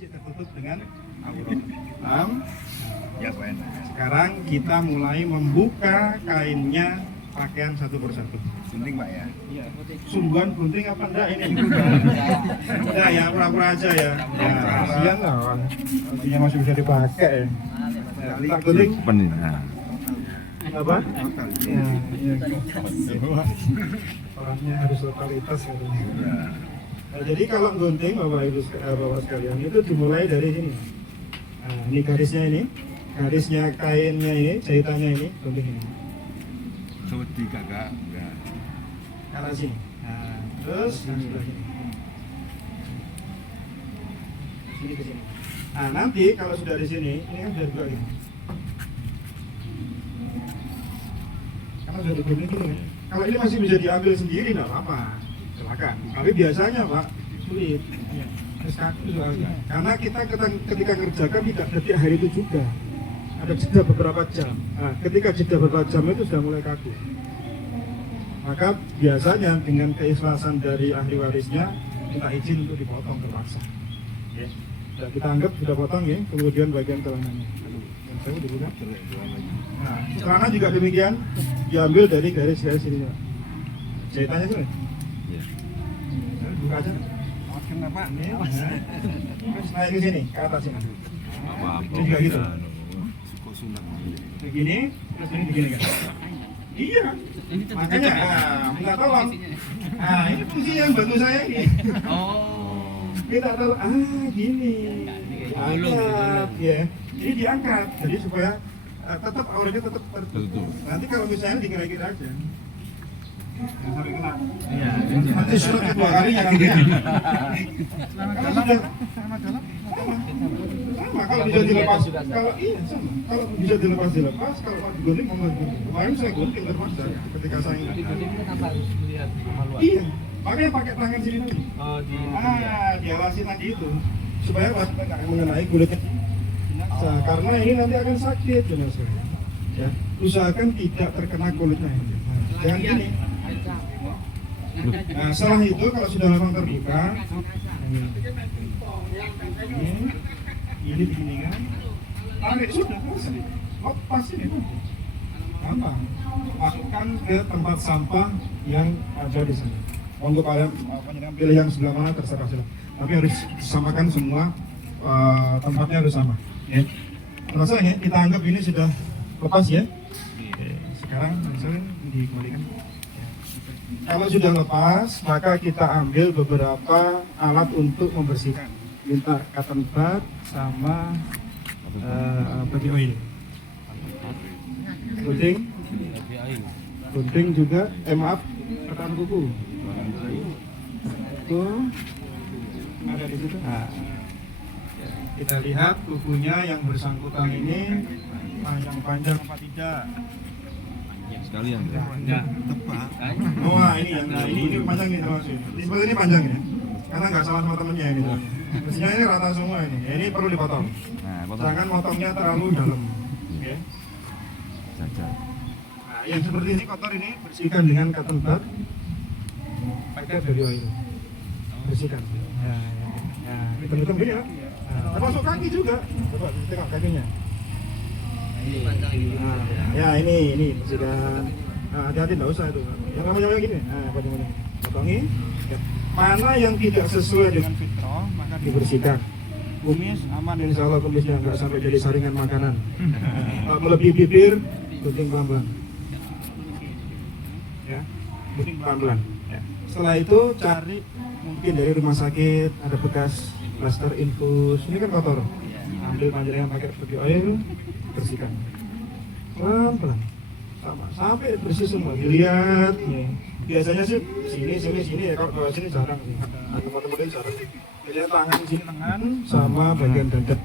masih tertutup dengan aurat. Ya, sekarang kita mulai membuka kainnya, pakaian satu persatu. Gunting Pak ya? Iya. Sungguhan gunting apa enggak ini? Enggak ya, pura-pura aja ya. Ya, kasihan lah. Artinya masih bisa dipakai ya. Tak gunting. Apa? Ya, iya. Orangnya harus totalitas katanya. Nah, jadi kalau gunting Bapak Ibu Bapak sekalian itu dimulai dari sini. Nah, ini garisnya kainnya ini, jahitannya ini, gunting ini. Sodi kakak. Ke arah sini. Nah, terus sebelah sini. Sini ke sini. Nah, nanti kalau sudah di sini, ini kan sudah dibuka ini. Karena sudah digunting gitu ya. Kalau ini masih bisa diambil sendiri, nggak apa-apa. Silakan. Tapi biasanya Pak, sulit. Karena kita ketika kerjakan tidak setiap hari itu juga. Ada jeda beberapa jam. Nah, ketika jeda beberapa jam itu sudah mulai kaku. Maka biasanya dengan keikhlasan dari ahli warisnya kita izin untuk dipotong terpaksa. Ya. Dan kita anggap sudah potong ya, kemudian bagian celananya. Yang saya dibuka. Nah, celana juga demikian diambil dari garis-garis ini. Jahitannya itu. Iya. Buka aja. Kenapa? Terus naik ke sini, ke atas sini. Ini juga gitu. Begini, terus ini begini kan? Iya. Makanya, minta tolong. Nah, ini fungsi yang bantu saya ini. Oh. Minta tolong. Gini. Diangkat, ya. Ini diangkat, jadi supaya tetap auranya tetap tertutup. Nanti kalau misalnya dikira-kira aja. Yang sampai kena. Iya. Nanti surat kedua kalinya nanti. Kalau sudah sama dalam, sama kalau bisa dilepas. Kalau iya sama. Kalau bisa dilepas. Kalau mau digunting mau gunting. Kemarin saya gunting terpaksa ketika saya ingat. Kenapa harus melihat kemaluan? Iya. Makanya pakai tangan sini tadi. Oh, Diawasi tadi itu supaya nggak mengenai kulitnya. Nah, karena ini nanti akan sakit benar saya. Ya, usahakan tidak terkena kulitnya. Jangan gini. Nah, setelah itu kalau sudah memang terbuka, ini begini kan, tarik sudah selesai. Lepas ini, gampang. Masukkan ke tempat sampah yang ada di sana. Untuk kalian pilih yang sebelah mana terserah silakan. Tapi harus samakan semua, tempatnya harus sama. Ya. Selesai ya, kita anggap ini sudah lepas ya. Sekarang misalnya dikembalikan. Kalau sudah lepas, maka kita ambil beberapa alat untuk membersihkan. Minta cotton bud sama baby oil. Gunting juga, maaf, ketan kuku. Itu ada di situ. Nah, kita lihat kukunya yang bersangkutan ini panjang-panjang apa tidak. Sekalian Ya. tepat. Wah ini panjang nih maksudnya. Seperti ini panjang ya. Karena nggak salah sama temennya ini. Mestinya ini rata semua ini. Ini perlu dipotong. Nah, Jangan motongnya terlalu dalam. Oke. Cacat. Nah, yang seperti ini kotor ini bersihkan dengan cotton bud. Pakai baby oil. Bersihkan. Nah, hitam-hitam begini ya. Nah, termasuk kaki juga. Coba tengok kakinya. Ya ini bersihkan. Nah, hati-hati nggak usah itu. Yang namanya gini. Nah, potongi. Ya. Mana yang tidak sesuai dengan fitrah maka dibersihkan. Kumis aman insya Allah, kumisnya nggak sampai jadi saringan makanan. Melebihi bibir, gunting pelan-pelan. Ya, gunting pelan-pelan. Ya. Setelah itu cari mungkin dari rumah sakit ada bekas plaster infus. Ini kan kotor. Ambil panjangnya pakai baby oil, bersihkan pelan-pelan sama sampai bersih semua. Dilihat ya. Biasanya sih sini ya, kalau bawah sini jarang sih. Teman-teman ini jarang. Biasanya tangan sini lengan sama bagian dada.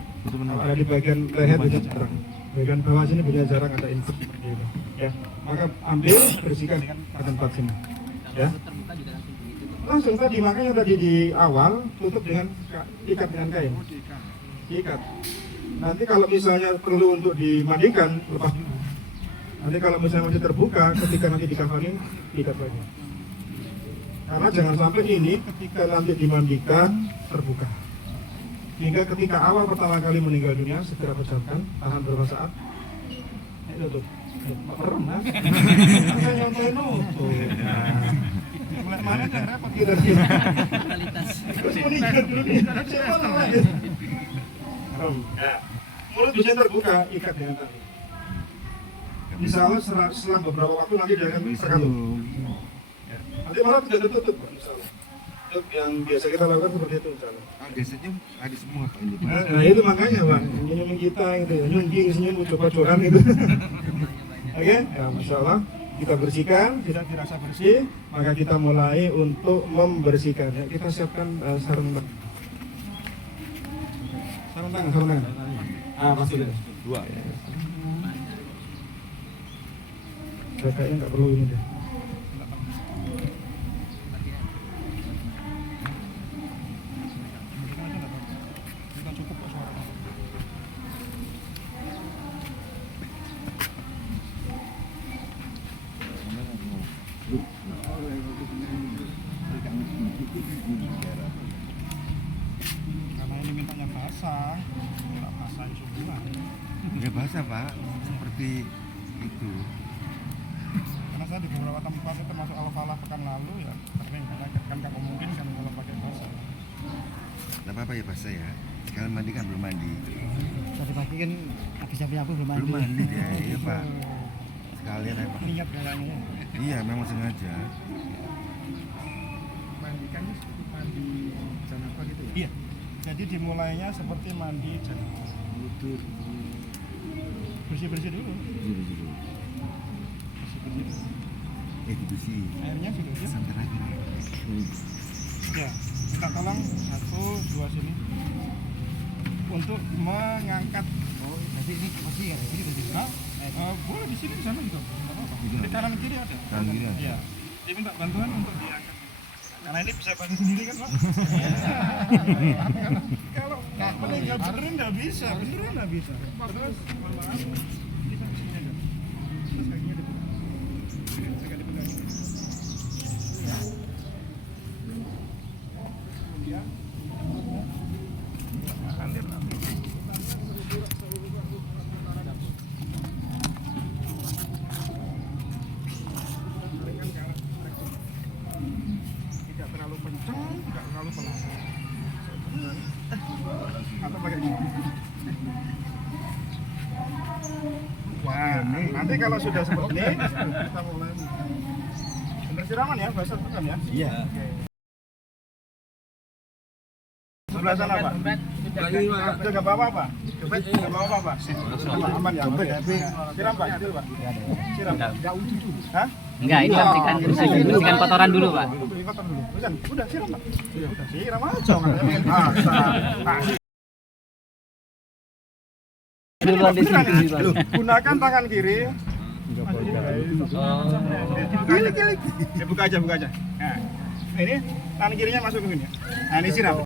Ada di bagian leher biasanya jarang. Bagian bawah sini biasanya jarang ada infus seperti itu. Ya, maka ambil bersihkan dengan tempat sini. Ya. Langsung tadi makanya tadi di awal tutup dengan ikat dengan kain. Ikat. Nanti kalau misalnya perlu untuk dimandikan, lepas dulu. Nanti kalau misalnya masih terbuka, ketika nanti dikafanin, ikat lagi. Karena jangan sampai ini ketika nanti dimandikan terbuka. hingga ketika awal pertama kali meninggal dunia segera pejamkan, tahan berapa saat. Itu tuh, merem mas. Saya nyontain tuh. Mulai mana kan repot kita sih. Terus meninggal dunia, siapa lagi? Mulut bisa terbuka, ikat dengan tali. Misalnya selang beberapa waktu nanti dia akan terkatup. Nanti malah tidak tertutup, misalnya. Yang biasa kita lakukan seperti itu misalnya. Biasanya ada semua Pak ini Pak. Nah itu makanya Pak, senyumin kita gitu, nyungging senyum coba-cobaran itu. Oke, ya, Masya Allah kita bersihkan, tidak dirasa bersih, maka kita mulai untuk membersihkan. Ya, kita siapkan sarung tangan. Sarung tangan. Pasti deh. 2. Kayaknya nggak perlu ini deh. Karena ini mintanya basah, nggak basah subuhan. Enggak basah Pak, seperti itu. Karena saya di beberapa tempat itu termasuk Al-Falah pekan lalu ya kering, karena kan nggak mungkin kan kalau pakai basah. Enggak apa-apa ya basah ya. Sekarang mandi kan belum mandi. Tadi pagi kan habis nyapu belum mandi. Belum mandi ya, iya Pak. Sekalian ya Pak. Niat kayaknya. Iya, memang sengaja. Mandikannya seperti mandi janabah gitu ya? Iya. Jadi dimulainya seperti mandi janabah. Bersih-bersih dulu. Bersih-bersih dulu. Dibersih. Airnya sudah siap. Santai aja. Ya, kita tolong 1, 2 sini untuk mengangkat. Oh, jadi ini posisi kan? Ini posisi. Boleh di sini di sana juga. Nggak apa-apa. Di kanan kiri ada. Kanan kiri ada. Iya. Dia minta bantuan untuk diangkat. Karena ini bisa bantu sendiri kan Pak? Kalau meninggal beneran nggak bisa, beneran nggak bisa. Terus, mohon maaf, ini sampai sini aja. Terus kakinya dipegang. Jangan dipegang. Kemudian, tidak terlalu kencang, tidak terlalu pelan. Atau pakai gini. Nah, nanti kalau sudah seperti ini, kita mulai. Bener siraman ya, basah bukan ya? Iya. Sebelah sana Pak. Itu nggak apa-apa. Nggak apa-apa. Aman ya. Siram Pak, itu Pak. Siram. Hah? Enggak, ini bersihkan kotoran dulu, Pak. Kotor dulu. Udah siram Pak. Udah siram aja. Nggak Duluan di sini, Pak. Gunakan tangan kiri. Klik. Ya, buka aja. Nah, ini tangan kirinya masuk ke sini. Nah, ini siram.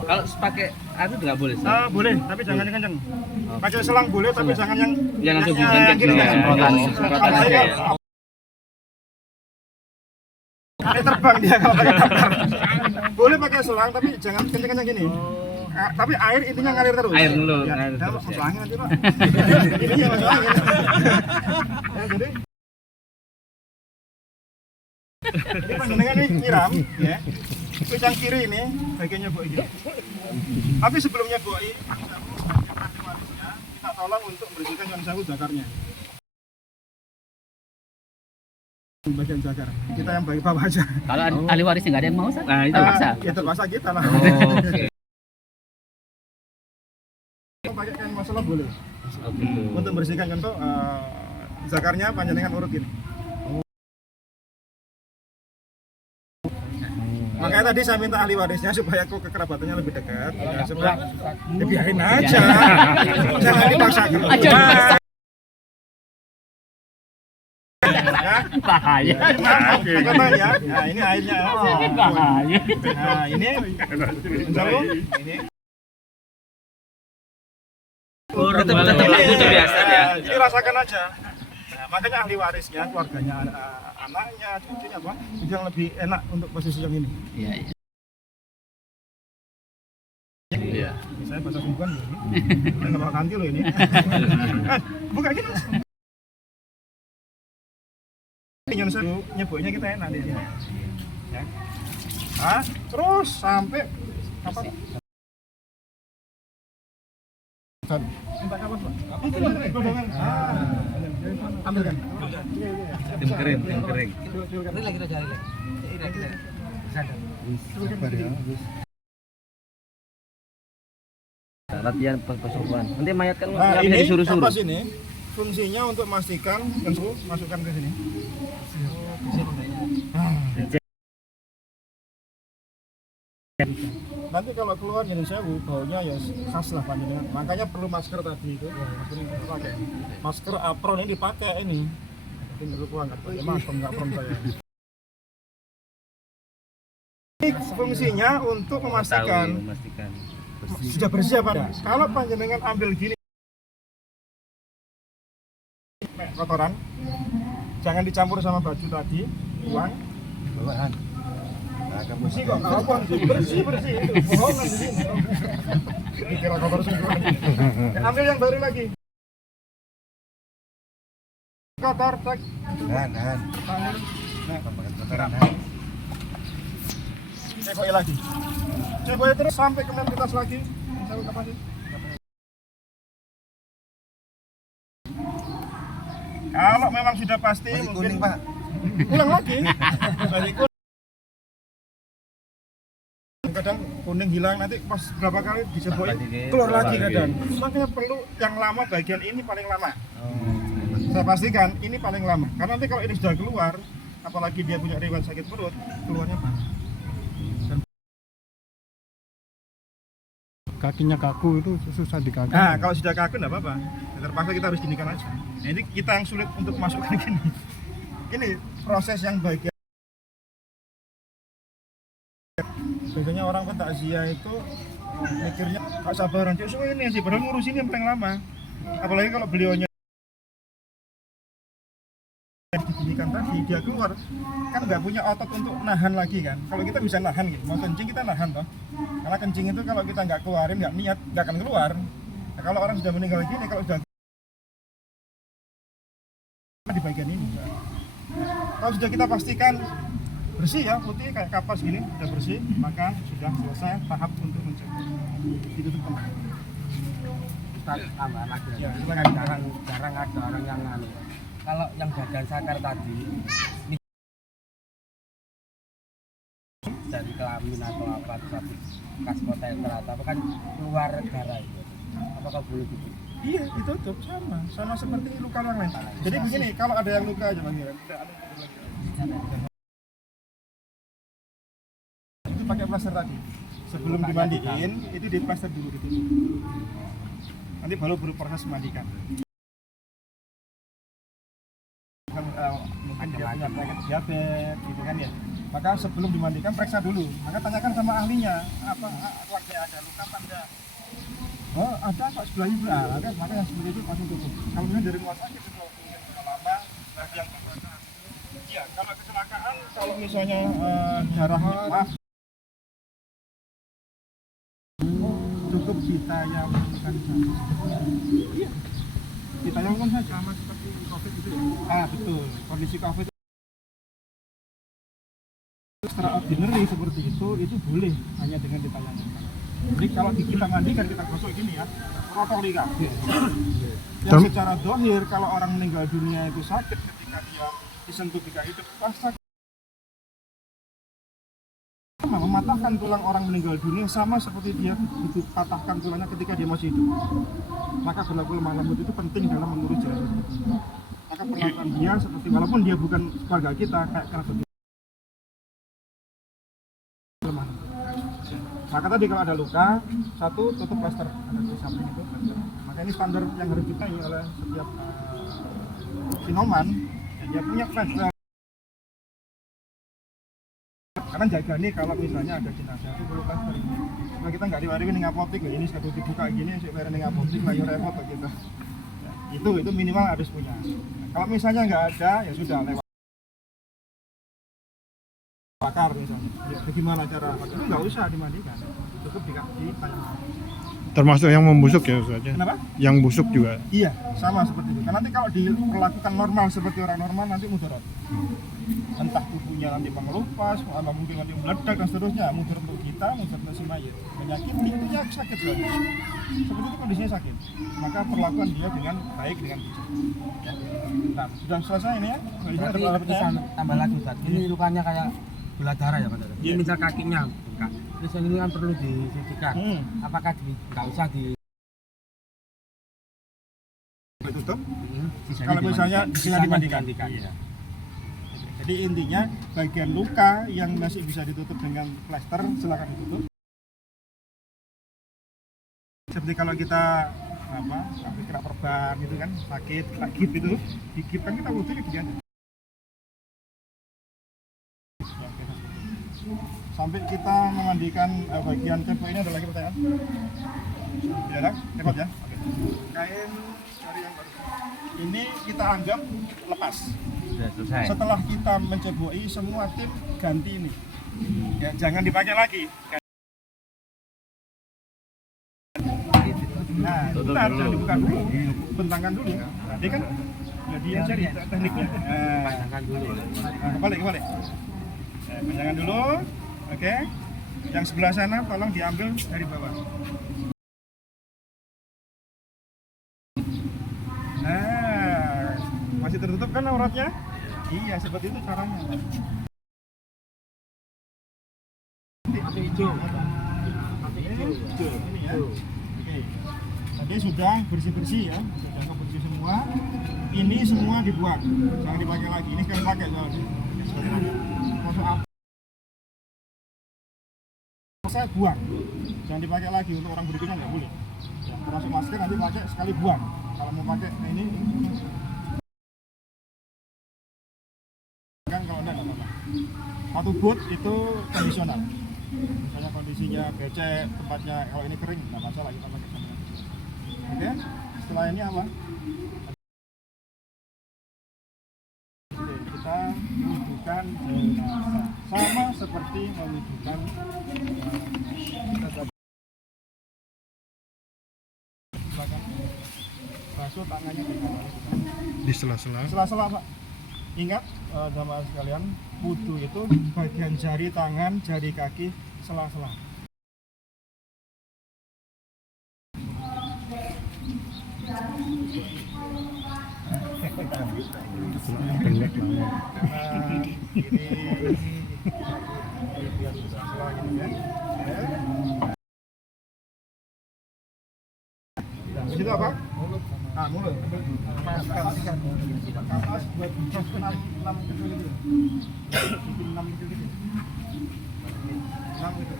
Kalau pakai air nggak boleh. Boleh, tapi jangan yang kenceng. Pakai selang boleh, tapi jangan yang langsung yang gini kan. semprotan aja ya. Ini terbang dia kalau pakai dampar. Boleh pakai selang, tapi jangan kenceng-kenceng gini. Tapi air intinya ngalir terus. Air dulu, Ya, ngalir terus, masuk ya. angin nanti Pak. Ininya masuk angin. Ya, jadi ini panjenengan ini nyiram, ya. Terus yang kiri ini bagiannya boi gini. Tapi sebelumnya boi, kita tolong untuk membersihkan yang sahu zakarnya. Bagian zakar, kita yang bagi bawah aja. Kalau ahli warisnya nggak ada yang mau, Ustaz? Nah, itu paksa. Ya terpaksa kita lah. Oke. Pakai kain masalah boleh. Untuk membersihkan contoh zakarnya panjenengan urut gini. Makanya tadi saya minta ahli warisnya supaya kok kekerabatannya lebih dekat, ya, supaya ya biarin aja, jangan dipaksakan. Bahaya. Katanya, nah ini airnya. Bahaya. Nah ini, jauh, ini. Tetap lagu tuh biasa ya. Jadi rasakan aja. Nah, makanya ahli warisnya, keluarganya, anaknya, cucunya, yang lebih enak untuk posisi yang ini. Iya. Iya. Saya bahasa sungguhan loh ini. Saya nggak bawa kanti loh ini. Buka gitu. Indonesia nyebutnya kita enak di sini. Ya. Terus sampai kapan? Minta kapan, Pak? Itu godongan. Ambilkan. Tim kering. Ini lagi kita cari. Sabar ya. Latihan pesuruhan. Nanti mayat kan Nah, nggak bisa ini disuruh-suruh. kapas ini fungsinya untuk memastikan tentu masukkan ke sini. Nanti kalau keluar jadi sewu, baunya ya khas lah panjenengan. Makanya perlu masker tadi itu. Masker ini dipakai. Masker apron ini dipakai ini. Ini dulu keluar nggak pakai masker nggak apron saya. Ini fungsinya untuk memastikan sudah bersih apa enggak. Kalau panjenengan ambil gini kotoran, jangan dicampur sama baju tadi, buang. Bawaan. Nah, kamu Bersih kok, kapan bersih itu bohongan di sini. Dikira kotor semua. Ambil yang baru lagi. Kotor, cek. Nahan. Nah, Pakai kotoran, nahan. cekoi lagi. Cekoi terus sampai ke atas lagi. Saya kapan sih? Kalau memang sudah pasti Masih mungkin kuning, Pak. ulang lagi. Masih kuning. Kadang kuning hilang nanti pas berapa kali dicobain keluar lagi kadang. Makanya perlu yang lama bagian ini paling lama. Saya pastikan ini paling lama. Karena nanti kalau ini sudah keluar, apalagi dia punya riwayat sakit perut, keluarnya parah. Kakinya kaku itu susah di kaki. Nah, kalau sudah kaku enggak apa-apa. Terpaksa kita harus ginikan aja. Nah, ini kita yang sulit untuk masukkan gini. Ini proses yang bagian. Biasanya orang pentakziah itu mikirnya gak sabaran, cuk ini sih, padahal ngurus ini yang paling lama. Apalagi kalau beliaunya diginikan tadi, dia keluar kan nggak punya otot untuk nahan lagi kan. Kalau kita bisa nahan gitu, mau kencing kita nahan toh. Karena kencing itu kalau kita nggak keluarin, nggak niat, nggak akan keluar. Nah, kalau orang sudah meninggal gini, kalau sudah di bagian ini, kalau sudah kita pastikan bersih ya, putih kayak kapas gini, sudah bersih, maka sudah selesai tahap untuk mencek. Ditutup kembali. Tambah lagi. Ya, Kan silakan. jarang ada orang yang anu. Kalau yang badan sakar tadi ini dari kelamin atau apa tapi kas koteter atau apa kan keluar darah itu. Apakah boleh gitu? Iya, ditutup sama seperti luka yang lain. Jadi begini, kalau ada yang luka aja bang, itu pakai plaster tadi. Sebelum dimandiin, itu di plaster dulu gitu. Nanti baru berproses memandikan. Mungkin dia punya penyakit diabetes gitu kan ya. Maka sebelum dimandikan periksa dulu. Maka tanyakan sama ahlinya, apa keluarga ada luka apa enggak. Oh ada pak sebelahnya belah, maka yang seperti itu langsung tutup. Kalau misalnya dari rumah sakit itu mungkin lama, yang kecelakaan. Iya, kalau kecelakaan, kalau misalnya darahnya pas, cukup ditayamkan saja. Iya, ditayamkan saja sama seperti COVID itu. Betul, kondisi COVID extraordinary seperti itu boleh hanya dengan ditayamkan. Jadi kalau kita mandikan kita gosok gini ya, protoli kabeh. Yang secara dohir kalau orang meninggal dunia itu sakit ketika dia disentuh bika hidup, pasti mematahkan tulang orang meninggal dunia sama seperti dia dipatahkan tulangnya ketika dia masih hidup. Maka berlaku lemah lembut itu penting dalam mengurus jenazah. Maka perlakuan dia seperti walaupun dia bukan keluarga kita kayak kerabat. Lemah lembut. Maka tadi kalau ada luka, satu tutup plaster ada di samping itu plaster. Maka ini standar yang harus dipenuhi oleh setiap sinoman. Dia punya plaster. Karena jaga nih kalau misalnya ada jenazah itu perlu plaster. Nah kita nggak diwarin ning apotek, ini sekadung dibuka gini, sik bare ning apotek lah yo repot kok kita. Itu minimal harus punya. Kalau misalnya nggak ada ya sudah lewat. terbakar misalnya. Ya, bagaimana cara? Itu nggak usah dimandikan, cukup ditayamkan. Termasuk yang membusuk ya Ustaz ya? Kenapa? Yang busuk juga. Iya, sama seperti itu. Karena nanti kalau diperlakukan normal seperti orang normal nanti mudarat. Entah tubuhnya nanti mengelupas, atau mungkin nanti meledak dan seterusnya. Mudarat untuk kita, mudarat untuk si mayit. Penyakit intinya sakit sekali. Seperti itu kondisinya sakit. Maka perlakuan dia dengan baik dengan bijak. Ya. Nah, sudah selesai ini ya. Berarti bisa tambah lagi Ustaz. Ini lukanya kayak gula darah ya Pak. Ini misal kakinya buka. Terus yang ini kan perlu disucikan. Apakah nggak usah Tutup. sisanya Kalau misalnya sisanya dimandikan. Iya. Jadi intinya bagian luka yang masih bisa ditutup dengan plester silakan ditutup. Seperti kalau kita kena perban gitu kan sakit, kena gip itu, digip kan kita butuh juga. Sampai kita memandikan bagian tempo ini ada lagi pertanyaan? Ya kan? Hebat ya? Oke. Kain dari yang baru. Ini kita anggap lepas. Sudah selesai. Setelah kita menceboi semua tim ganti ini. Ya, jangan dipakai lagi. Nah, Tutup bentar, dulu. jangan dibuka dulu. Bentangkan dulu. Nanti kan jadi yang cari tekniknya. Panjangkan dulu. Nah, kembali. Panjangkan dulu. Oke. Yang sebelah sana tolong diambil dari bawah. Nah, masih tertutup kan auratnya? Iya, seperti itu caranya. Api hijau. Ini ya. Oke. Tadi sudah bersih-bersih ya, sudah bersih semua. Ini semua dibuang, jangan dipakai lagi. Ini sekali pakai soalnya. Masuk apa? Saya buang, jangan dipakai lagi untuk orang berikutnya nggak boleh. Ya, termasuk masker nanti pakai sekali buang. Kalau mau pakai ini kan kalau enggak apa-apa. Satu boot itu kondisional. Misalnya kondisinya becek, tempatnya kalau ini kering nggak masalah kita pakai sama. Oke, setelah ini apa? Oke, kita wudhukan jenazah sama seperti mewudhukan basuh tangannya Di sela-sela. sela-sela Pak. Ingat jamaah sekalian, wudhu itu bagian jari tangan, jari kaki, sela-sela. Pendek lah. Ini biar sela-sela gitu ya. Nah, di situ apa? Mulut. Ah, mulut. Kapas buat enam kecil gitu. Bikin 6 kecil gitu. 6 gitu.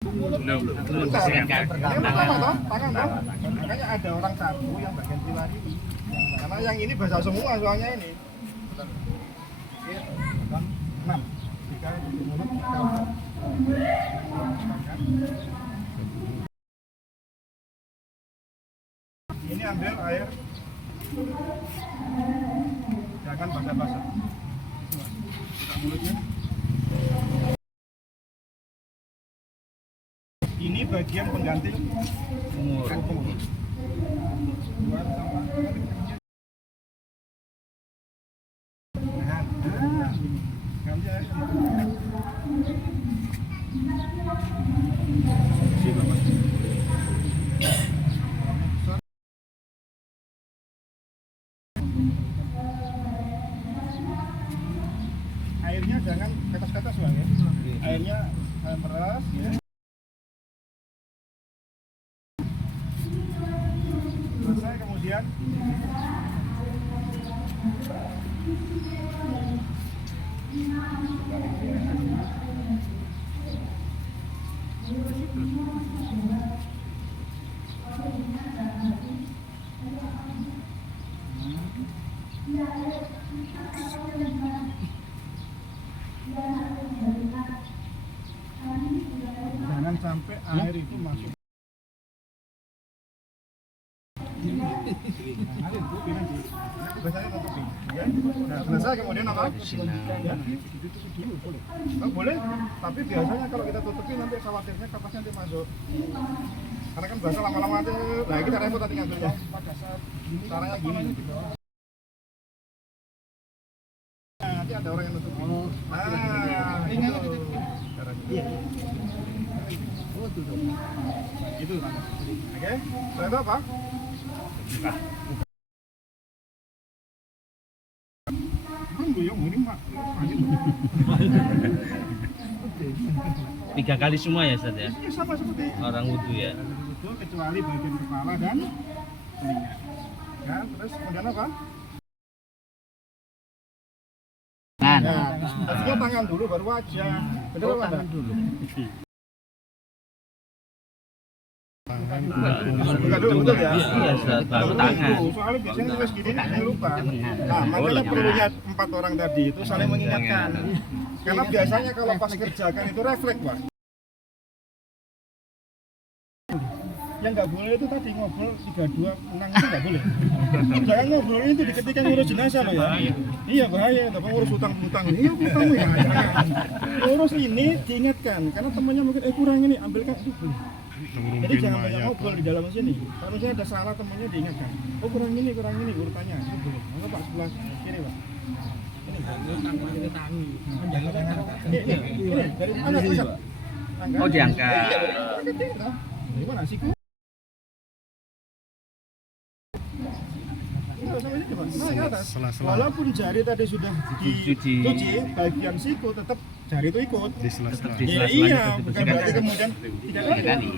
Bentar. Yang pertama toh, tangan toh. Makanya ada orang satu yang bagian pilar ini. Karena yang ini basah semua soalnya ini. Oke, 6. Jika di mulut kita ini ambil air, jangan basah-basah. Buka mulutnya. Ini bagian pengganti umur. Buat sama ganti air. Airnya jangan ketas-ketas Bang ya. Airnya meras ya. Selesai kemudian jangan sampai air itu masuk. Biasanya tutupi, ya. Nah, selesai selesai kemudian apa? Ya. Oh, boleh, tapi biasanya kalau kita tutupi nanti khawatirnya kapasnya nanti masuk. Karena kan basah lama-lama nanti, nah kita repot nanti ngambilnya. Caranya gini. Nah, nanti ada orang yang nutup. Nah, itu caranya. Itu. Oke, setelah itu apa? Ini mak. 3 kali semua ya Ustaz ya? Iya sama seperti Orang wudhu ya? itu kecuali bagian kepala dan telinga. Kan, terus kemudian apa? Tangan. Ya, tadinya tangan dulu baru wajah. Betul apa? Tangan dulu. Buka dulu betul ya? Iya Ustaz, baru tangan. Soalnya biasanya nulis gini nih lupa. Nah, makanya perlunya 4 orang tadi itu saling mengingatkan. Karena biasanya kalau pas kerjakan itu refleks, Pak. Yang nggak boleh itu tadi ngobrol 32 menang itu nggak boleh. Jangan ngobrol itu ketika ngurus jenazah loh ya. Iya bahaya, tapi ngurus utang-utang. Iya utang ya. Jangan. Ngurus ini diingatkan karena temannya mungkin kurang ini ambilkan itu. Jadi jangan banyak ngobrol di dalam sini. Kalau misalnya ada salah temannya diingatkan. Oh kurang ini urutannya. Itu boleh. Maka Pak sebelah kiri Pak. Ini dari mana Ustaz? Oh diangkat. Dari mana sih? Sela-sela. Walaupun jari tadi sudah Dicuci. dicuci, bagian siku tetap jari itu ikut. Di sela-sela. Di Iya, sela-sela iya, itu bukan berarti kemudian tidak kali.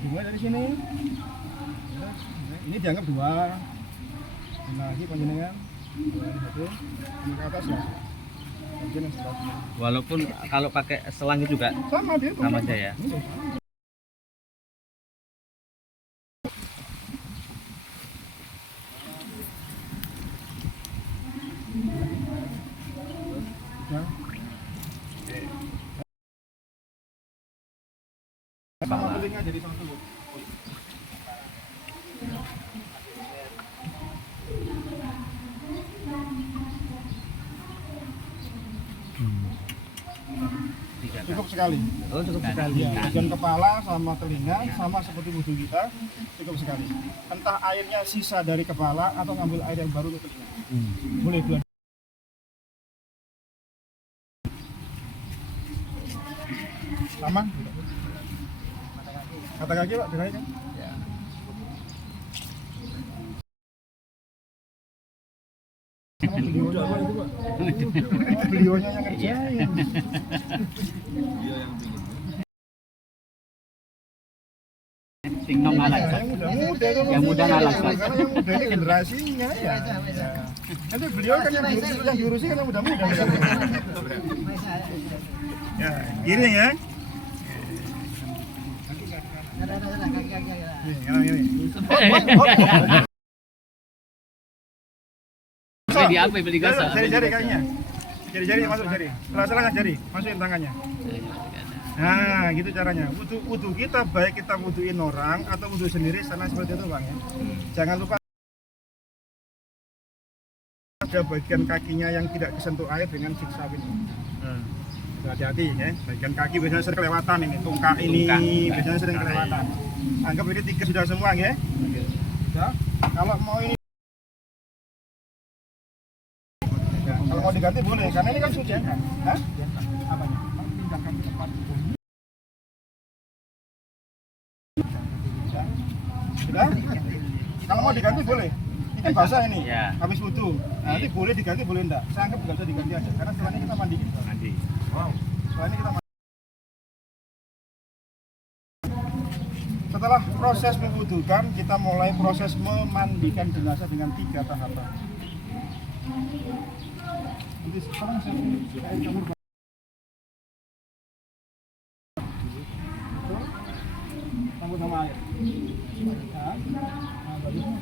Dimulai dari sini. Ini dianggap 2. Lagi panjenengan. 1. Ini ke atas ya. Bagian yang sebelah. Walaupun kalau pakai selang juga Sama dia tuh. sama aja ya? Ya. Sama telinga jadi satu. Cukup sekali. Oh cukup sekali. Ya, bagian kepala sama telinga sama seperti wudhu kita cukup sekali. Entah airnya sisa dari kepala atau ngambil air yang baru ke telinga. Boleh dua. Aman? Kata kaki Pak, dengar kan? Ya. Beliaunya apa itu Pak? Beliaunya yang kerjain. Sing nom ngalah. Yang muda ngalah. Karena yang muda ini generasinya ya. Nanti beliau kan yang diurusi kan yang muda-muda. Ya, gini ya. Beli apa? Beli gasa? Jari-jari kakinya. Jari-jari masuk jari. Setelah jari, masukin tangannya. Nah, gitu caranya. Wudu kita baik kita wuduin orang atau wudu sendiri sana seperti itu Bang ya. Jangan lupa ada bagian kakinya yang tidak kesentuh air dengan siksa ini. Hati-hati ya. Bagian kaki biasanya sering kelewatan ini, tungkak ini biasanya sering kelewatan. Anggap ini 3 sudah semua ya. Ya. Kalau mau ini ya, kalau mau diganti boleh karena ini kan suci. Hah? Apanya? Pindahkan ke tempat. Sudah? Kalau mau diganti boleh. Ini basah ini. Ya. Habis wudhu. Nah, nanti boleh diganti boleh enggak? Saya anggap enggak usah diganti aja karena setelah ini kita mandi. Mandi. Wow. Setelah ini kita mandi. Setelah proses mewudukan, kita mulai proses memandikan jenazah dengan 3 tahapan. Nanti sekarang saya campur. Campur sama air. Nah, bagusnya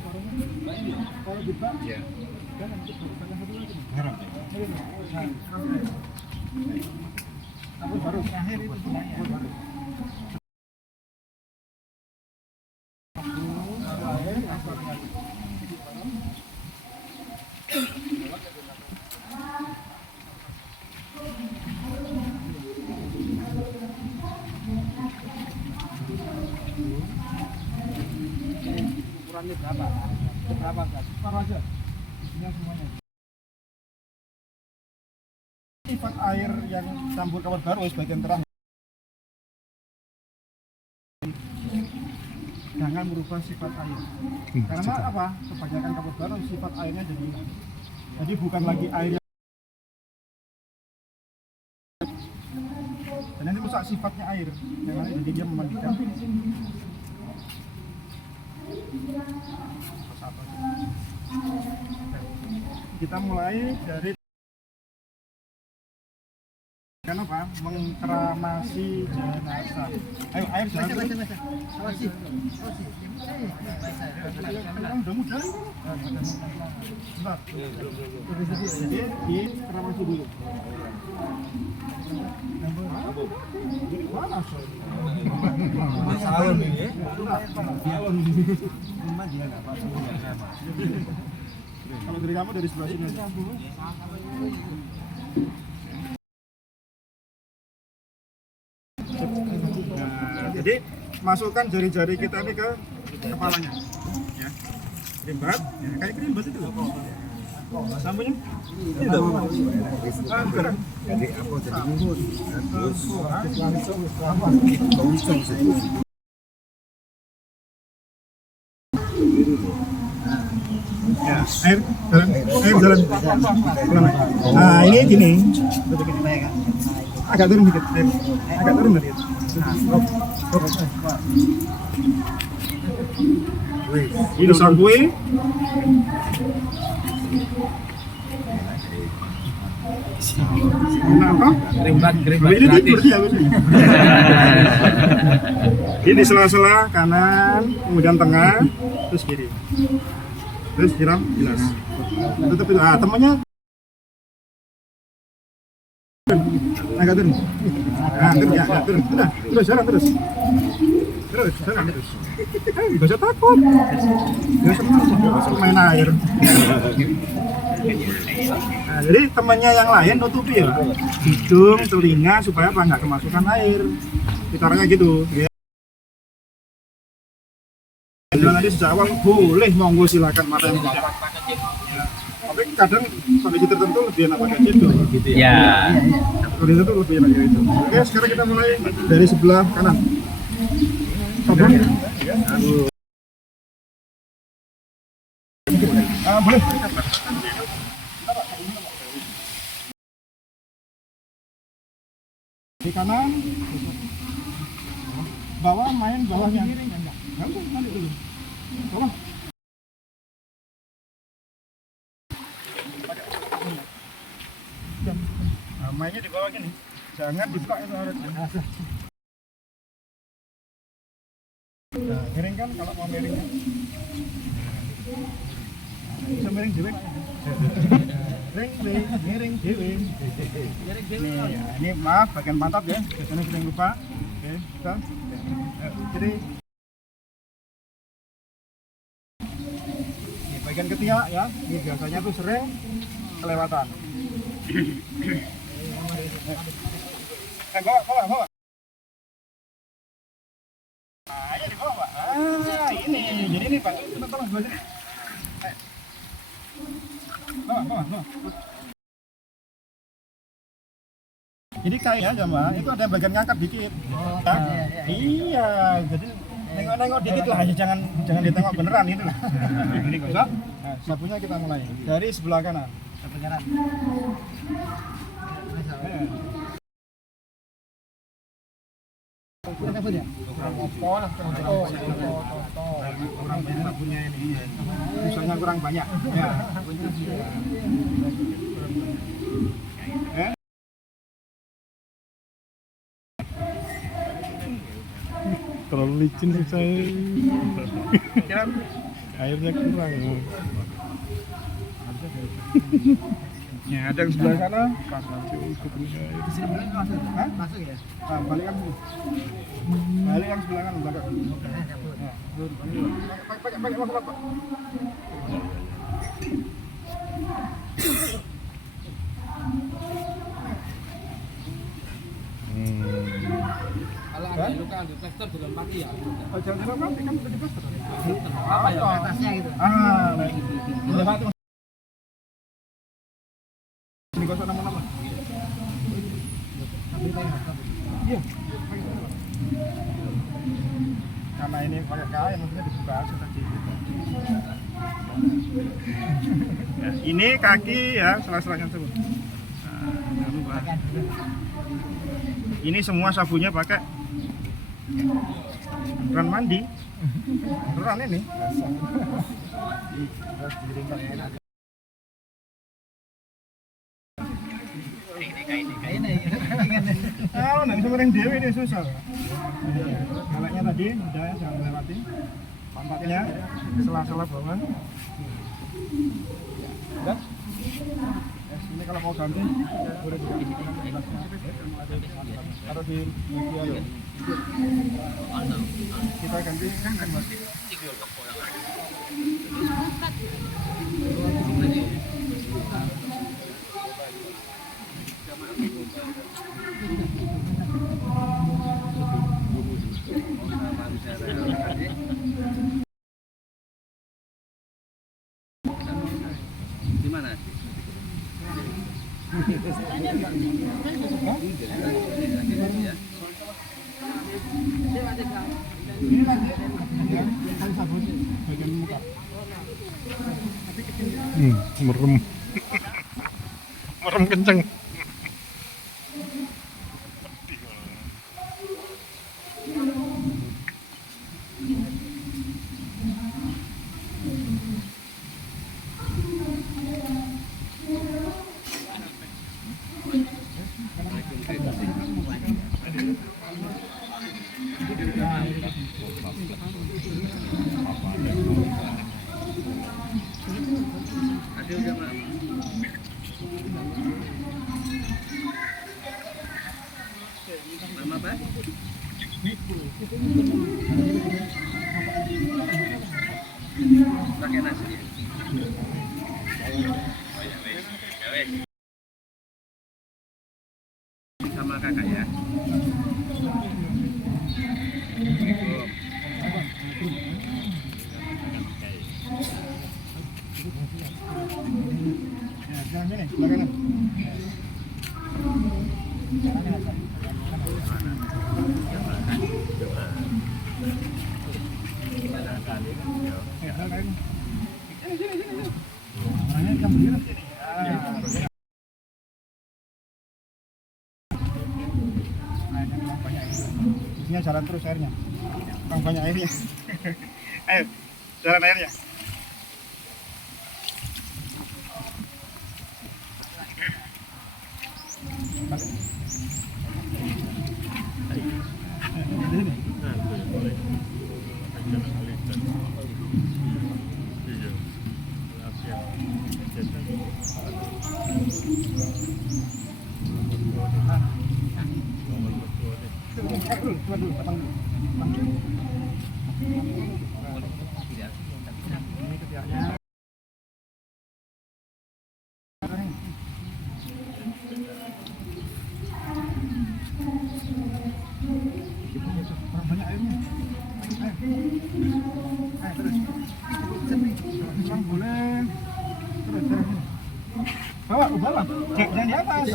kalau kita ya. Kan satu lagi. Harap. Baru akhir itu baru. Ini berapa? Berapa enggak? Taruh aja. Isinya semuanya. Sifat air yang campur kabar baru sebagian terang. Jangan merubah sifat air. Karena apa? Kebanyakan kabar baru sifat airnya jadi hilang. Jadi bukan lagi air yang dan nanti rusak sifatnya air. Jadi dia memandikan. Kita mulai dari apa? Mengkeramasi jenazah. Ayo air jangan terus. Udah mudah. Bentar. Jadi dikeramasi dulu. Mana salon ini? Salon. Dia enggak apa-apa. Kalau dari kamu dari sebelah sini. Nah, jadi masukkan jari-jari kita ini ke kepalanya, ya. Kerimbat, ya, kayak kerimbat itu. Sambungnya? Itu. Gerak. Jadi apa jadi ngurut? Terus Ya, air jalan. Nah, ini gini. Agak turun dikit. Agak turun dikit. Ini sampui. Kenapa? Kerimbat Ini gratis. Ini sela-sela kanan, kemudian tengah, terus kiri. Terus siram, jelas. Tutup itu. Ah, temannya agak turun. Nah, turun ya, turun. Udah, terus jalan terus. Terus jalan terus. Gak usah takut. Gak usah main air. Nah, jadi temannya yang lain nutupi ya, hidung, telinga supaya apa nggak kemasukan air. Caranya gitu. Jangan nanti sejak awal boleh monggo silakan mana yang tidak. Tapi kadang kondisi tertentu lebih enak pakai cendol. Ya. Kondisi tertentu lebih enak kayak gitu. Oke, sekarang kita mulai dari sebelah kanan. Coba. Boleh. Di kanan, bawah main bawahnya. Gampang, nanti dulu. Bawah. Nah, mainnya di bawah gini. Jangan dibuka itu harusnya. Nah, miringkan kalau mau miringkan. Bisa miring dewe. Miring dewe. Ini maaf bagian pantat ya. Biasanya sering lupa. Oke, kita. Jadi ini bagian ketiak ya. Ini biasanya tuh sering kelewatan. Bawa. Nah, ayo dibawa, Pak. Ah, ini. Jadi ini, Pak. Coba tolong gua. Bawa. Jadi kayak aja, Mbak. Itu ada bagian ngangkat dikit. Ya? Iya, jadi nengok-nengok dikit lah, ya jangan ditengok beneran itu lah. Ini bisa. Nah, sapunya kita mulai dari sebelah kanan. Sebelah kanan. Kurang apa ya? Kurang banyak sabunnya ini. Misalnya kurang banyak. Ya. Terlalu licin sih saya. Airnya kurang. Ya, ada yang sebelah sana. Di sini Masuk ya? Nah, balik yang dulu. Balik yang sebelah kanan belakang. Pakai Pak. Hah? luka di plaster dalam kaki ya. Oh, jangan dalam kaki kan udah diplaster. Apa ya? Atasnya gitu. Ah, baik. Dalam kaki. Ini kosong nama-nama. Iya. Karena ini pakai kain, maksudnya dibuka aja tadi. Ya, ini kaki ya, sela-selanya semua. Nah, jangan lupa. Ini semua sabunnya pakai beneran mandi. Beneran ini. Kalau nggak bisa goreng dewi ini susah. Galaknya tadi udah ya, jangan melewati. Pampatnya sela-sela bawah. Udah. Yes, ini kalau mau ganti boleh juga taruh di media ya. Kita ganti kan Mas. Di mana? Ini lagi ya, kali sabun bagian muka. Merem. Merem kenceng. Nama apa? Pakai nasi. Sama kakak ya. Ya, jangan sini, belakangan. Orangnya yang berdiri sini. Isinya jalan terus airnya. Kurang banyak airnya. Ayo, jalan airnya. Banyak airnya. Terus. Boleh. Terus. Bawa. Jangan di atas.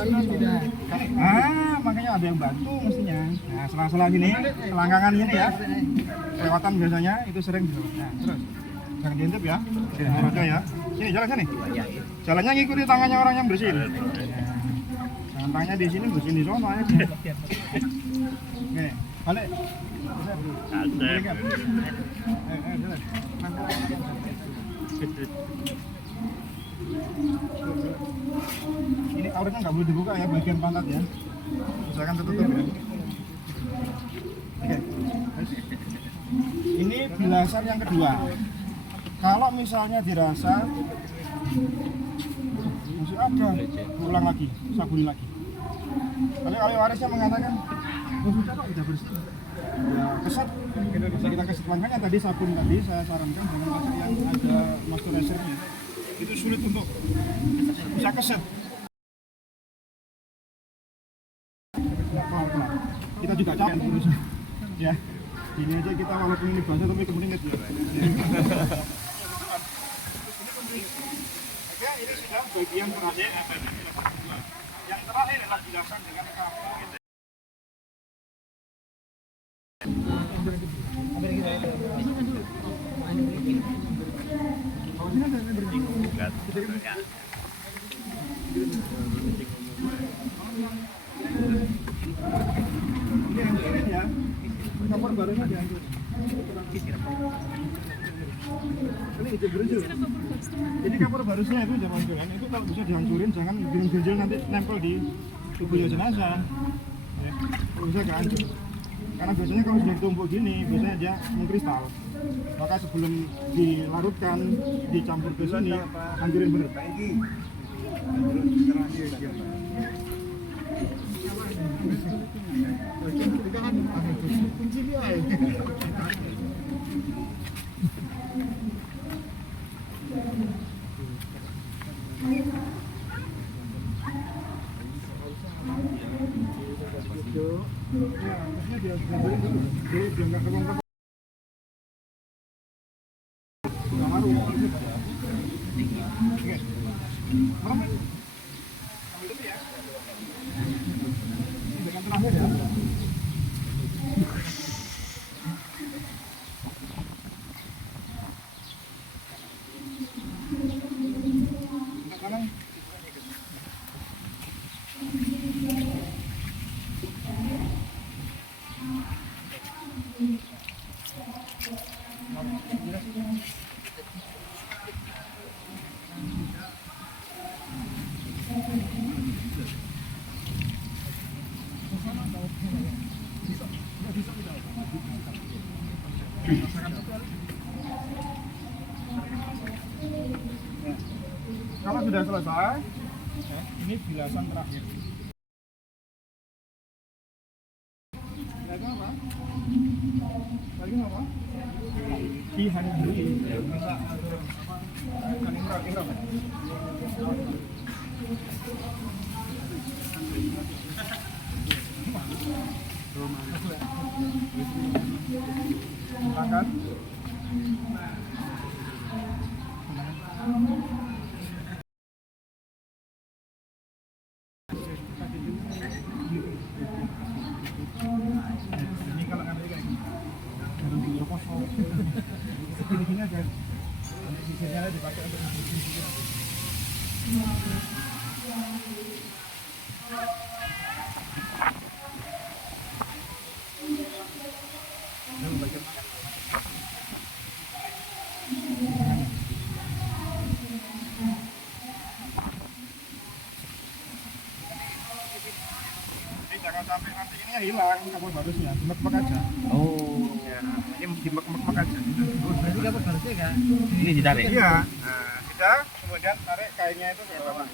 Makanya ada yang bantu mestinya. Nah, selang-selang gini, selangkangan gini ya. Kelewatan biasanya itu sering gitu. Nah, terus. Jangan diintip ya. Oke ya. Sini, jalan sini. Jalannya ngikuti tangannya orang yang bersihin. Jangan tangannya di sini, bersihin di sono aja. Oke, balik. Ini auratnya nggak boleh dibuka ya, bagian pantat ya. Misalkan tertutup ya. Oke. Ini bilasan yang kedua. Kalau misalnya dirasa masih ada, ulang lagi, sabuni lagi. Kalau warisnya mengatakan, oh sudah kok, sudah bersih. Ya, keset. Bisa kita keset. Makanya tadi sabun tadi saya sarankan dengan masker yang ada moisturizer-nya. Itu sulit untuk bisa keset. Kita juga capek. Ya, ini aja kita walaupun ini bahasa tapi kemudian ya. Oke, ini sudah bagian terakhir. Yang terakhir adalah dilakukan dengan kamu. Ini yang sulit ya. Kapur barunya dihancur. Ini itu berujuk. Ini kapur barusnya itu jangan hancurin. Itu kalau bisa dihancurin jangan bilang nanti nempel di tubuhnya jenazah. Ya, kalau bisa nggak hancur. Karena biasanya kalau sudah ditumpuk gini, biasanya dia mengkristal. Maka sebelum dilarutkan, dicampur ke sini, hancurin bener. Kalau sudah selesai, ini bilasan terakhir. Lagi apa? Lagi apa? Dihancurin. Makan. Ini kalau ngambil kayak gini, baru kosong. Segini-gini aja. Nanti sisanya dipakai untuk bikin. Jangan sampai nanti ini hilang kapur barusnya, dimek-mek aja. Oh. Ya, ini dimek-mek aja. Berarti kapur barusnya kan? Ini ditarik. Iya. Nah, sudah, kemudian tarik kainnya itu ke bawah.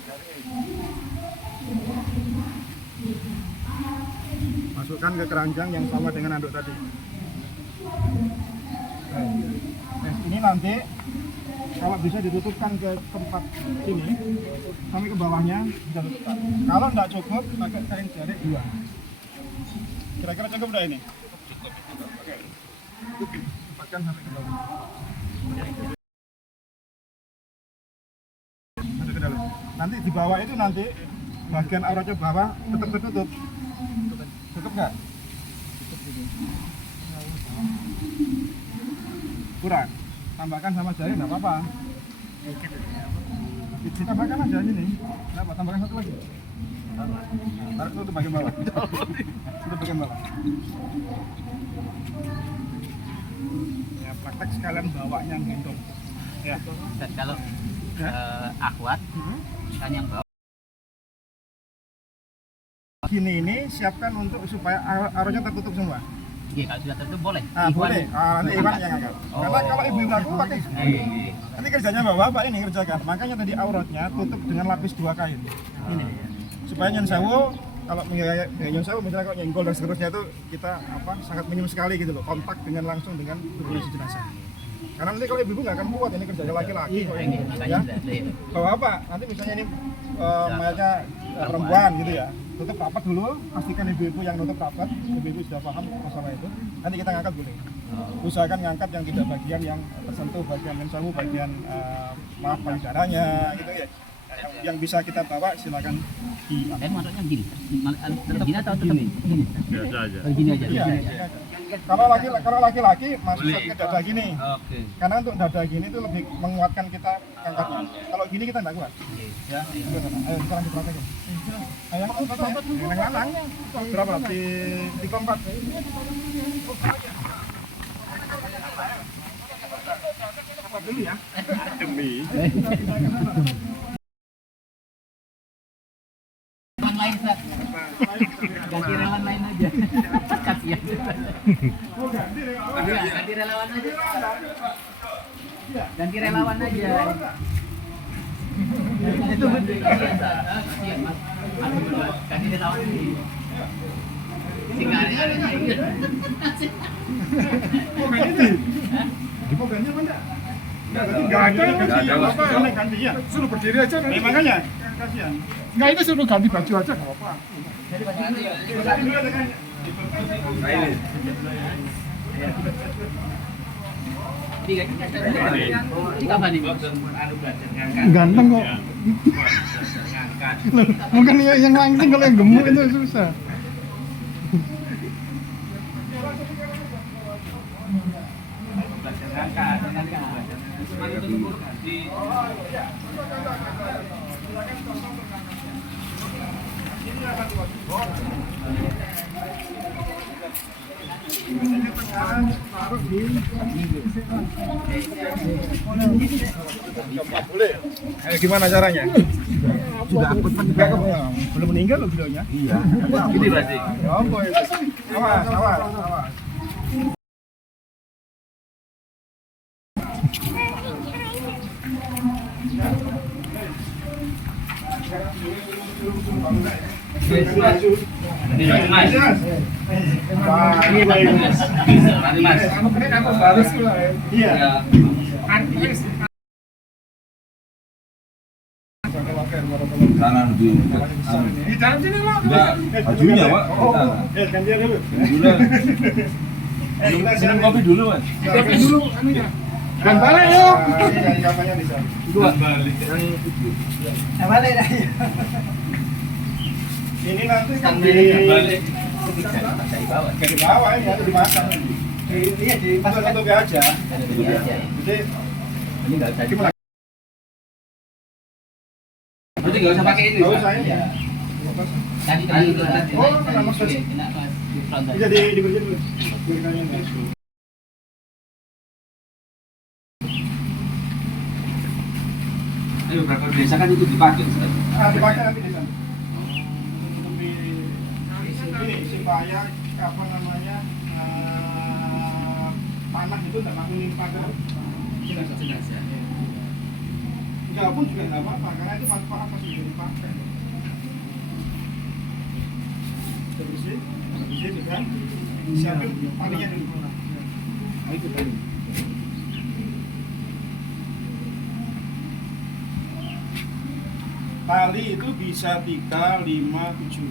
Masukkan ke keranjang yang sama dengan anduk tadi. Nah, ini nanti kalau bisa ditutupkan ke tempat sini sampai ke bawahnya bisa tutupkan. Kalau tidak cukup pakai kain jarik 2. Kira-kira cukup tidak ini? Cukup. Oke. Tutupkan sampai ke bawah. Masuk ke dalam. Nanti di bawah itu nanti bagian auratnya bawah tetap tertutup. Cukup nggak? Kurang. Tambahkan sama jari nggak apa-apa. Ditambahkan aja ini. Kenapa? Tambahkan satu lagi. Tarik tutup bagian bawah. Tutup bagian bawah. Ya, praktek sekalian bawahnya gendong. Ya. Dan kalau akhwat kan yang bawa Gini ini siapkan untuk supaya auratnya tertutup semua. Iya, kalau sudah tertutup boleh. Ah, boleh. Nanti Iwan yang angkat. Karena kalau ibu-ibu aku pakai ini kerjanya bapak ini kerjakan. Makanya tadi auratnya tutup dengan lapis 2 kain. Ini. Supaya nyen sewu kalau nyen sewu misalnya kalau nyenggol dan seterusnya itu kita sangat minim sekali gitu loh, kontak dengan langsung dengan tubuh si jenazah. Karena nanti kalau ibu-ibu nggak akan kuat ini kerjanya laki-laki kok ini. Ya. Bapak nanti misalnya ini mayatnya perempuan gitu ya. tutup rapat dulu, pastikan ibu-ibu yang nutup rapat, ibu-ibu sudah paham masalah itu. Nanti kita ngangkat boleh. Usahakan ngangkat yang tidak bagian yang tersentuh, bagian mensamu, bagian maaf payudaranya gitu ya. Yang bisa kita bawa silakan di. Dan masuknya gini. Tetap gini atau tetap gini? Biasa aja. Gini aja. Iya. Kalau laki-laki masuk ke dada gini. Oke. Karena untuk dada gini itu lebih menguatkan kita angkatnya. Kalau gini kita nggak kuat. Ya. Ayo sekarang dipraktekin. Ayo yang lanang. Berapa? Di keempat. Dulu ya. Demi. Relawan lain, Ustaz. Ganti relawan lain aja. Kasihan. Iya, ganti relawan aja. Ganti relawan aja. Itu betul. Iya, Mas. Ganti relawan ini. Singkari ada aja. Mau ganti apa enggak? Enggak ada. Apa aneh ganti ya? Suruh berdiri aja. Makanya kasihan. Enggak, ini suruh ganti baju aja enggak apa-apa. Ini kapan nih? Ganteng kok. Mungkin yang langsing, kalau yang gemuk itu susah. Boleh. Ayo gimana caranya? Sudah belum meninggal loh beliaunya. Iya. Gini berarti. Apa itu? Awas. Iya. Kanan di Di dalam sini Pak. bajunya Pak. Gantian dulu. Minum kopi dulu Mas. Kopi dulu anunya. Dan balik yuk. Kapannya bisa. Dua balik. Balik dah. Ini nanti kan Balik. di bawah ini atau dimakan. Iya di Masuk satu aja. Jadi Ini nggak usah. gimana? Berarti nggak usah pakai ini. Tahu saya ya. Tadi itu tadi. Oh, kenapa sih? Kenapa di front tadi? Bisa dikerjain dulu. Berikannya nih. Ayo berapa biasa kan itu dipakai. Dipakai nanti di sana. Ini supaya apa namanya tanah itu tidak mampu pagar. Jenazah. Enggak pun juga nggak apa-apa karena itu manfaat masih bisa dipakai. Bersih juga. Siapin talinya dulu. Nah, itu tadi. Tali itu bisa 3, 5, 7.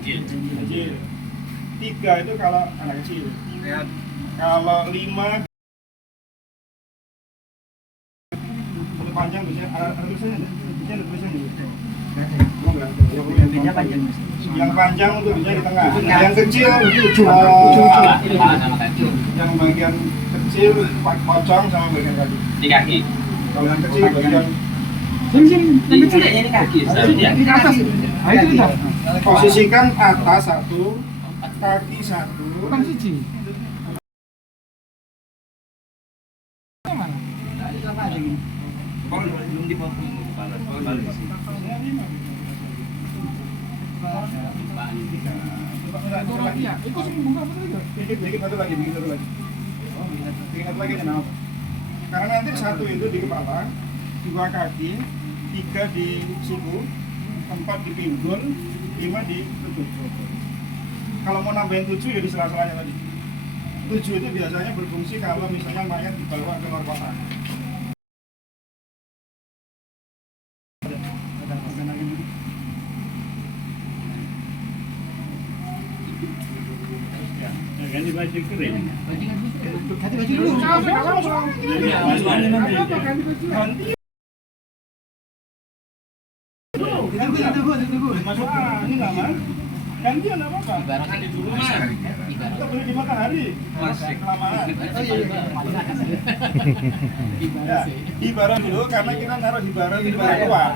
Kecil. 3 itu kalau anak kecil. Kalau 5 untuk panjang bisa ada tulisannya enggak? Bisa ada tulisannya enggak? Intinya panjang. Yang panjang untuk bisa di tengah. Yang kecil yang bagian kecil pocong sama bagian kaki. Di kaki. Kalau yang kecil bagian Ini kaki. di atas. Nah, itu sudah. Posisikan atas 1, kaki 1. Kan siji. Belum di bawah kepala. Bikin satu lagi. Bikin satu lagi kenapa? Karena nanti 1 itu di kepala, 2 kaki, 3 di siku, 4 di pinggul, 5 di lutut. Kalau mau nambahin 7 ya di sela-selanya tadi. 7 itu biasanya berfungsi kalau misalnya mayat dibawa ke luar kota. sliding kering. Ganti baju dulu. Iya, soalnya nanti. Ganti. Ditunggu. Masuk ini nggak mas? Gantian nggak apa-apa. Ibaratnya di rumah. Kita boleh dimakan hari. Kelamaan. Ya, hibaran dulu karena kita naruh hibaran luar.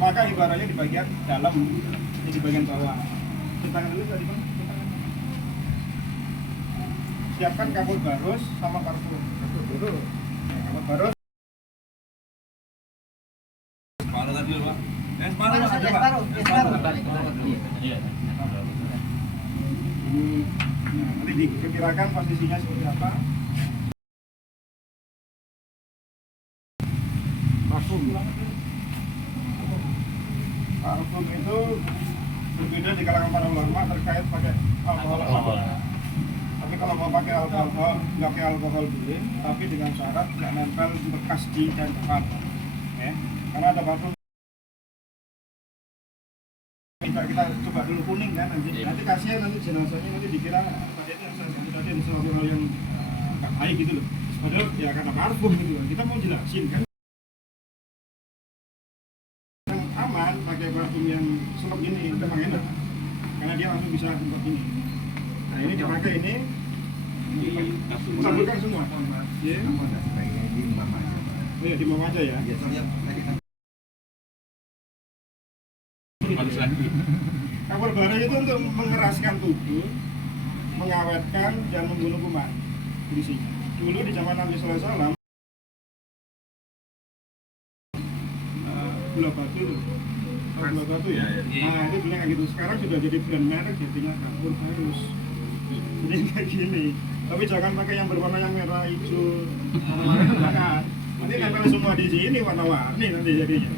Maka hibarannya di bagian dalam, di bagian bawah. Cuci tangan dulu tadi bang. Siapkan kapur barus sama parfum. Kapur dulu. Kapur barus. Separuh tadi loh, Pak. Separuh Separuh Mas, ada, saja, Pak. separuh. Iya. Nanti diperkirakan posisinya seperti apa. Parfum. Parfum itu berbeda di kalangan para ulama terkait pakai alkohol. Tapi kalau mau pakai alkohol, nggak pakai alkohol dulu, tapi dengan syarat nggak nempel bekas di kain tempat. Ya. Karena ada parfum. Kita coba dulu kuning kan, nanti kasihan nanti jenazahnya nanti dikira tadi ada sesuatu hal yang nggak baik gitu loh. Padahal ya karena parfum gitu loh. Kita mau jelasin kan. Yang aman pakai parfum yang selop ini memang enak, karena dia langsung bisa untuk ini. Nah ini dipakai ini, campurkan semua. Ya. Oh ya di bawah aja ya. Kapur barus itu untuk mengeraskan tubuh, mengawetkan dan membunuh kuman. Fungsinya. Dulu di zaman Nabi Sallallahu Alaihi Wasallam, gula batu itu, gula batu ya. Nah itu dulu kayak gitu. Sekarang sudah jadi brand merek, jadinya kapur barus. Jadi kayak gini. Tapi jangan pakai yang berwarna yang merah, hijau, jangan. Nanti nempel semua di sini warna-warni nanti jadinya.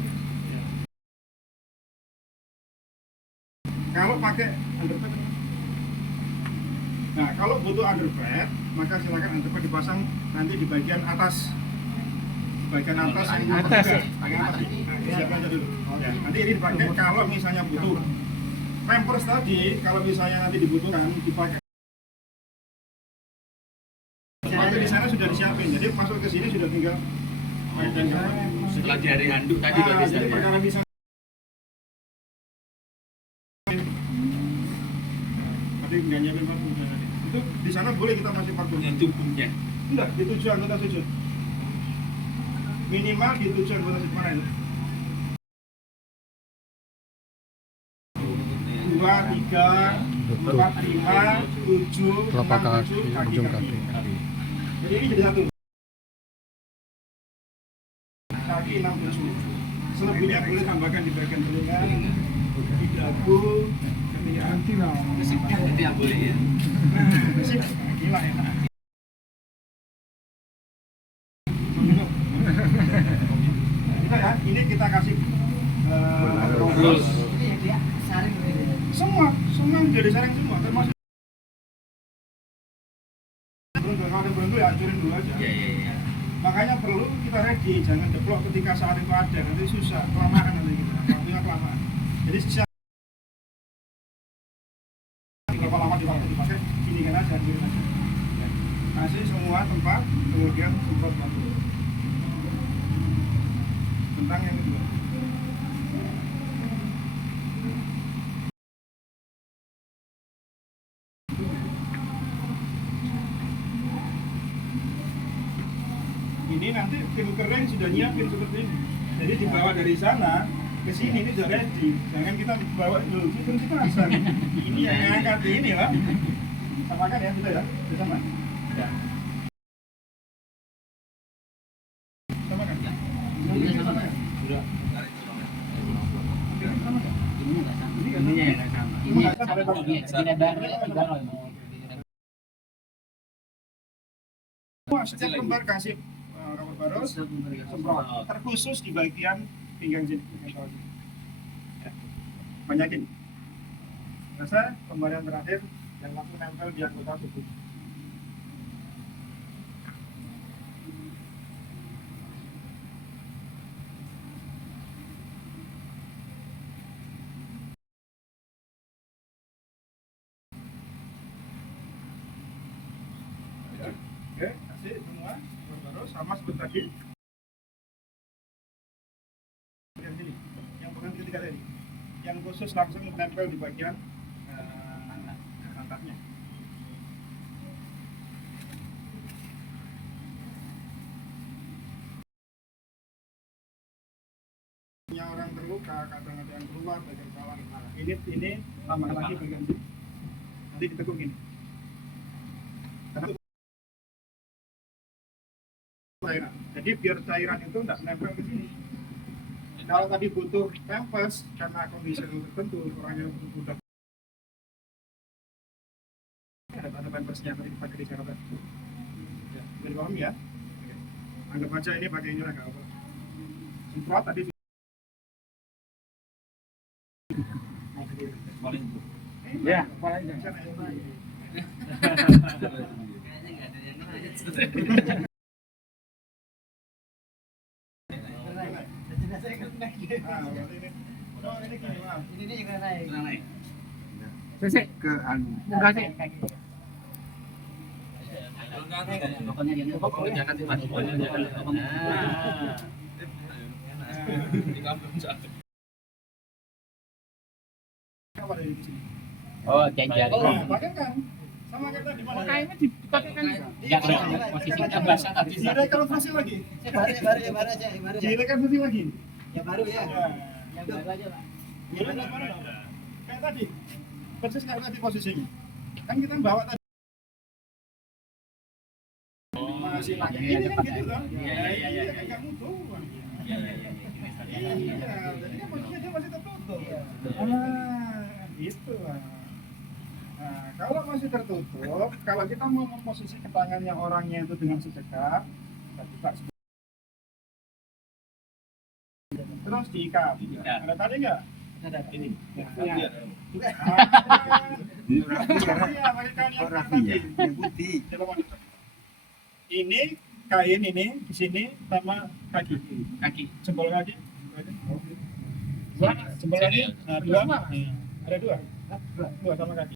Kalau pakai underpad, nah kalau butuh underpad, maka silakan underpad dipasang nanti di bagian atas, bagian atas yang atas ya. Bagian atas. Nah, siapkan aja dulu. Ya, nanti ini dipakai kalau misalnya butuh. Pampers tadi, kalau misalnya nanti dibutuhkan dipakai. Sepatu di sana sudah disiapin, jadi masuk ke sini sudah tinggal. Setelah dari handuk tadi berarti jadi perkara bisa. Tadi nggak nyiapin parfum tadi. Itu di sana boleh kita kasih parfum. yang tubuhnya. Enggak, di tujuan anggota sujud. Minimal di tujuan anggota sujud mana itu? 2, 3, 4, 5, 7, 6, 7, kaki. Jadi ini jadi satu. Kaki 6, 7. Selebihnya boleh tambahkan di bagian telinga, di dagu, Ganti lah. Itu yang boleh ya. sip, gila enak. Kita ya, ini kita kasih Terus Dia saring gitu. semua jadi saring semua, termasuk kalau ada beruntung ya hancurin dulu aja. iya. Makanya perlu kita ready, jangan deplok ketika saat itu ada, nanti susah, kelamaan nanti gitu, waktunya kelamaan. Jadi siap berapa lama dipakai, gini kan aja, hancurin aja. Kasih semua tempat, kemudian semprot batu. Tentang yang kedua. Ini nanti tim kering sudah nyiapin seperti ini. Jadi dibawa dari sana ke sini ini sudah ready. Jangan kita bawa dulu, kita asal. Ini yang ngangkat ini lah. Sama kan ya, sudah ya? Sudah sama? Ya. Sama kan? Sudah. Ininya yang nggak sama. Ini lebar. Setiap lembar kasih kapur barus semprot terkhusus di bagian pinggang sini, pinggang bawah sini. Ya. Banyakin. Rasa pemberian terakhir yang langsung nempel di anggota tubuh. Oke, kasih semua baru sama seperti tadi. Yang sini, yang bukan ketiga tadi, yang khusus langsung menempel di bagian rantangnya. Punya orang terluka, kadang ada yang keluar, ada yang kawan. Nah, ini tambah lagi bagian sini. Nanti ditekuk gini. Cairan. Jadi biar cairan itu tidak menempel ke sini. Kalau tadi butuh pampers karena kondisi tertentu orangnya butuh ada pampersnya tadi dipakai di sana. Ya, boleh paham ya? Oke. Anggap aja ini pakai ini nggak apa. Semprot tadi. Ya, paling Ini juga naik. Sesek Ke anu. enggak sih. Pokoknya dia Pokoknya jangan dimasuk. Oh, jajar. Oh, pakai kan? Sama kayak tadi mana? Kainnya dipakai kan juga. Ya, posisi basah tadi. Direkonstruksi lagi. Baru aja. Direkonstruksi lagi. Ya baru ya. Ya. Yang baru aja, Pak. Gimana? Kayak tadi. Persis kayak tadi posisinya. Kan kita bawa tadi. Masih pakai ini kan gitu kan? Iya, kayak nggak mutu. Iya, jadi kan posisinya dia masih tertutup. Gitu lah. Nah, kalau masih tertutup, kalau kita mau memposisikan tangannya orangnya itu dengan sedekat, kita buka terus diikat. Ada tadi nggak? Ada. Ini. Iya. Iya, pakai kain yang Rafi tadi. ya, yang putih. Coba Pak. Ini kain ini di sini sama kaki. Jempol kaki. Jempol kaki. Nah, dua. Ada dua. Dua sama kaki.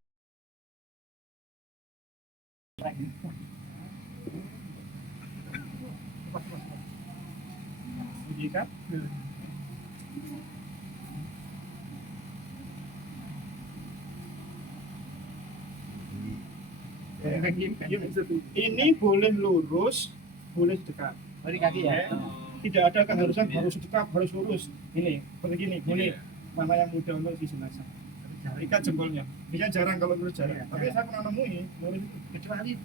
Diikat. Ini boleh lurus, boleh dekat. Balik kaki ya. Tidak ada keharusan harus dekat, harus lurus. Ini seperti gini, boleh. Mana yang mudah untuk di sebelah sana. Ikat jempolnya. Ini kan jarang kalau lurus jarang. Tapi saya pernah nemui lurus kecuali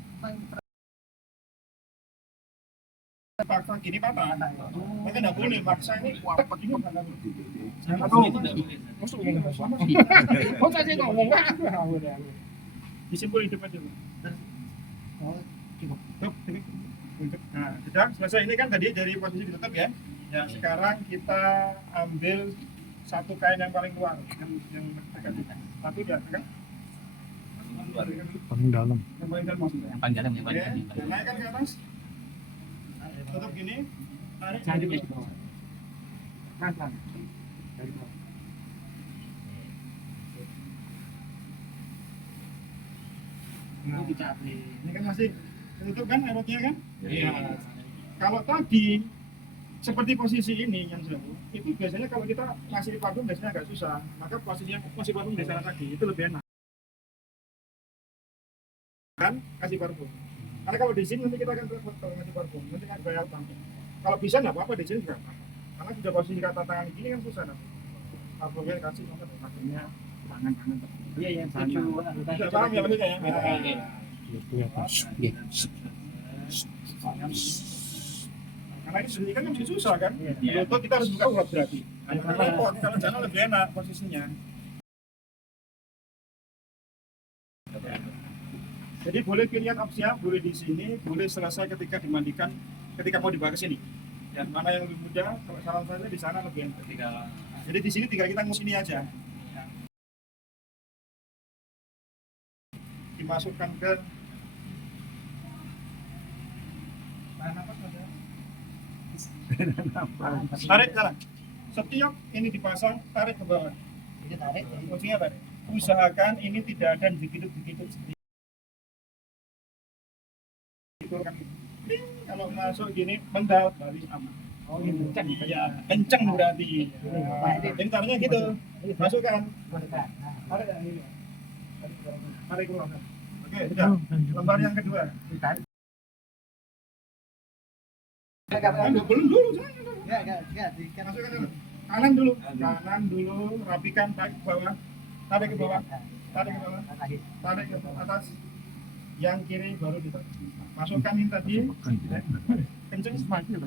paksa gini patah. Maka nggak boleh paksa ini kuat ini nggak boleh. Oh, saya ngomong disimpul hidup aja. Nah, sudah selesai. Ini kan tadi dari posisi ditutup ya. Ya, sekarang kita ambil satu kain yang paling luar, yang dekat kita. Satu dia kan? Paling dalam. Yang paling dalam maksudnya. Yang paling dalam, yang paling Oke, dalam. naikkan ke atas. Tutup gini, tarik. Jangan di bawah. Pelan-pelan. Dari bawah. Nah, ini kan masih tertutup kan airnya kan? Iya. Kalau tadi seperti posisi ini yang jauh, itu biasanya kalau kita ngasih parfum biasanya agak susah. Maka posisinya posisi parfum di sana tadi itu lebih enak. Kan kasih parfum. Karena kalau di sini nanti kita akan kalau ngasih parfum, nanti kan bayar tampil. Kalau bisa nggak apa-apa di sini juga. Karena sudah posisi kata tangan gini kan susah nanti. Parfumnya kasih nomor parfumnya tangan-tangan. Iya, yang setuju. Sudah paham ya maksudnya ya? Oke. Karena ini sendiri kan masih susah kan? Lutut kita harus buka urat berarti. Repot, kalau jalan lebih enak posisinya. Jadi boleh pilihan opsinya, boleh di sini, boleh selesai ketika dimandikan, ketika mau dibawa ke sini. Dan mana yang lebih mudah, kalau saran saya di sana lebih enak. Jadi di sini tinggal kita ngusini aja. Dimasukkan ke tarik jalan. Setiap ini dipasang, tarik ke bawah. Ini tarik. Fungsinya tarik. Usahakan ini tidak ada dikit-dikit seperti diturunkan. Ding, kalau masuk gini mental balik aman. Oh gitu. Kenceng berarti. Jadi caranya gitu. Masukkan. Tarik ya ini. Tarik keluar. Oke, sudah. Lembar yang kedua. Belum dulu, jangan dulu. Masukkan dulu. Kanan dulu, rapikan, tarik ke bawah. Tarik ke bawah. Tarik ke bawah. Tarik ke atas. Yang kiri baru ditarik. Masukkan ini tadi. Kenceng semakin